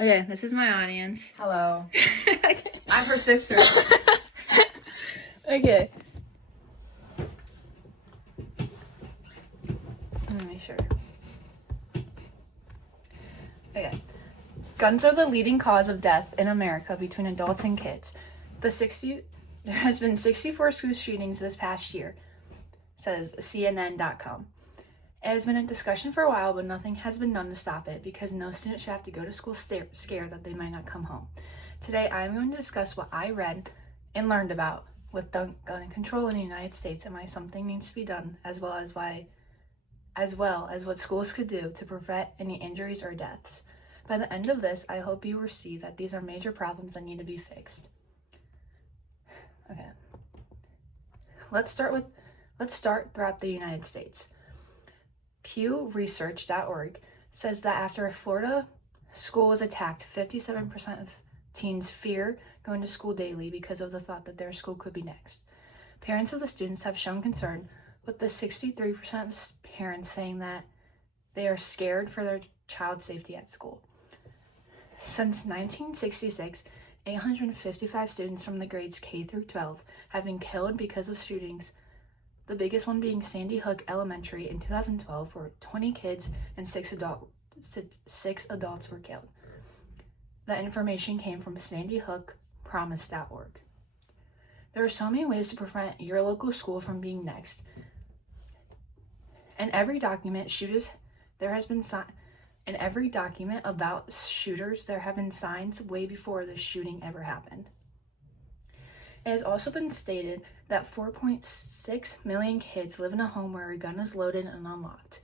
Okay, this is my audience. Hello. I'm her sister. Okay. Let me make sure. Okay. Guns are the leading cause of death in America between adults and kids. There has been 64 school shootings this past year, says CNN.com. It has been a discussion for a while, but nothing has been done to stop it because no student should have to go to school scared that they might not come home. Today, I am going to discuss what I read and learned about with gun control in the United States and why something needs to be done, as well as what schools could do to prevent any injuries or deaths. By the end of this, I hope you will see that these are major problems that need to be fixed. Okay. Let's start throughout the United States. PewResearch.org says that after a Florida school was attacked, 57% of teens fear going to school daily because of the thought that their school could be next. Parents of the students have shown concern, with the 63% of parents saying that they are scared for their child's safety at school. Since 1966, 855 students from the grades K through 12 have been killed because of shootings, the biggest one being Sandy Hook Elementary in 2012, where 20 kids and 6 adults were killed. That information came from sandyhookpromise.org. There are so many ways to prevent your local school from being next. In every document about shooters, there have been signs way before the shooting ever happened. It has also been stated that 4.6 million kids live in a home where a gun is loaded and unlocked.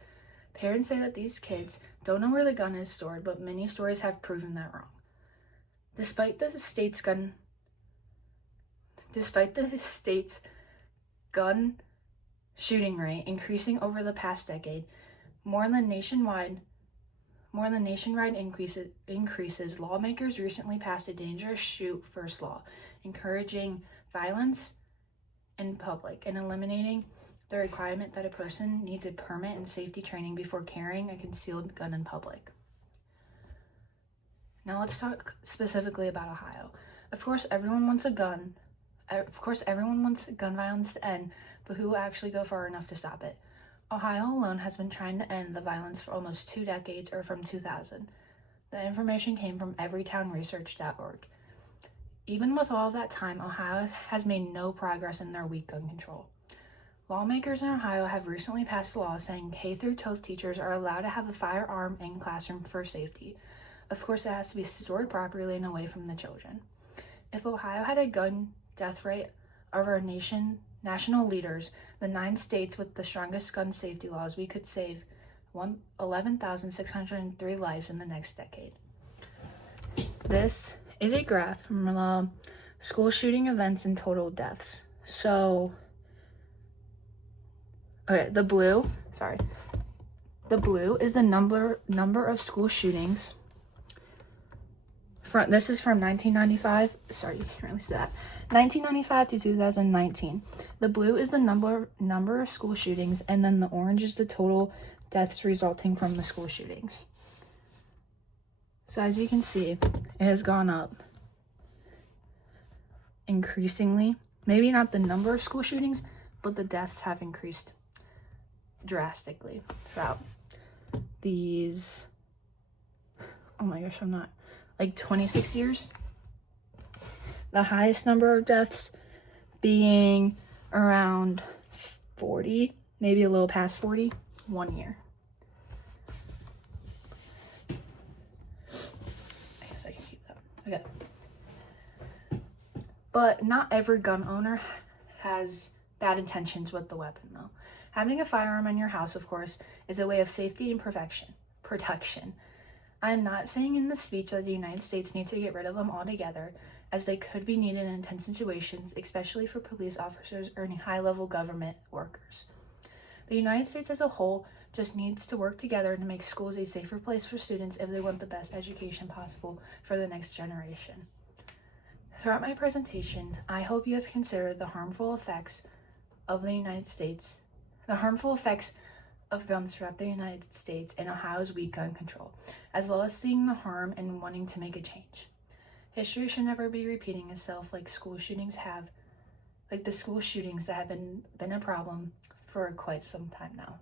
Parents say that these kids don't know where the gun is stored, but many stories have proven that wrong. Despite the state's gun shooting rate increasing over the past decade, more than nationwide increases, lawmakers recently passed a dangerous shoot first law, encouraging violence in public and eliminating the requirement that a person needs a permit and safety training before carrying a concealed gun in public. Now let's talk specifically about Ohio. Of course, everyone wants gun violence to end, but who will actually go far enough to stop it? Ohio alone has been trying to end the violence for almost 2 decades, or from 2000. The information came from everytownresearch.org. Even with all of that time, Ohio has made no progress in their weak gun control. Lawmakers in Ohio have recently passed a law saying K through 12 teachers are allowed to have a firearm in classroom for safety. Of course, it has to be stored properly and away from the children. If Ohio had a gun death rate of our national leaders, the 9 states with the strongest gun safety laws, we could save 11,603 lives in the next decade. This is a graph from the school shooting events and total deaths. So, okay, the blue is the number of school shootings. This is from 1995. Sorry, you can't really see that. 1995 to 2019. The blue is the number of school shootings, and then the orange is the total deaths resulting from the school shootings. So as you can see, it has gone up increasingly. Maybe not the number of school shootings, but the deaths have increased drastically throughout these, oh my gosh, 26 years. The highest number of deaths being around 40, maybe a little past 40, 1 year. I guess I can keep that. Okay. But not every gun owner has bad intentions with the weapon, though. Having a firearm in your house, of course, is a way of safety and protection. I am not saying in this speech that the United States needs to get rid of them altogether, as they could be needed in intense situations, especially for police officers or high-level government workers. The United States as a whole just needs to work together to make schools a safer place for students if they want the best education possible for the next generation. Throughout my presentation, I hope you have considered the harmful effects of guns throughout the United States and Ohio's weak gun control, as well as seeing the harm and wanting to make a change. History should never be repeating itself like the school shootings that have been a problem for quite some time now.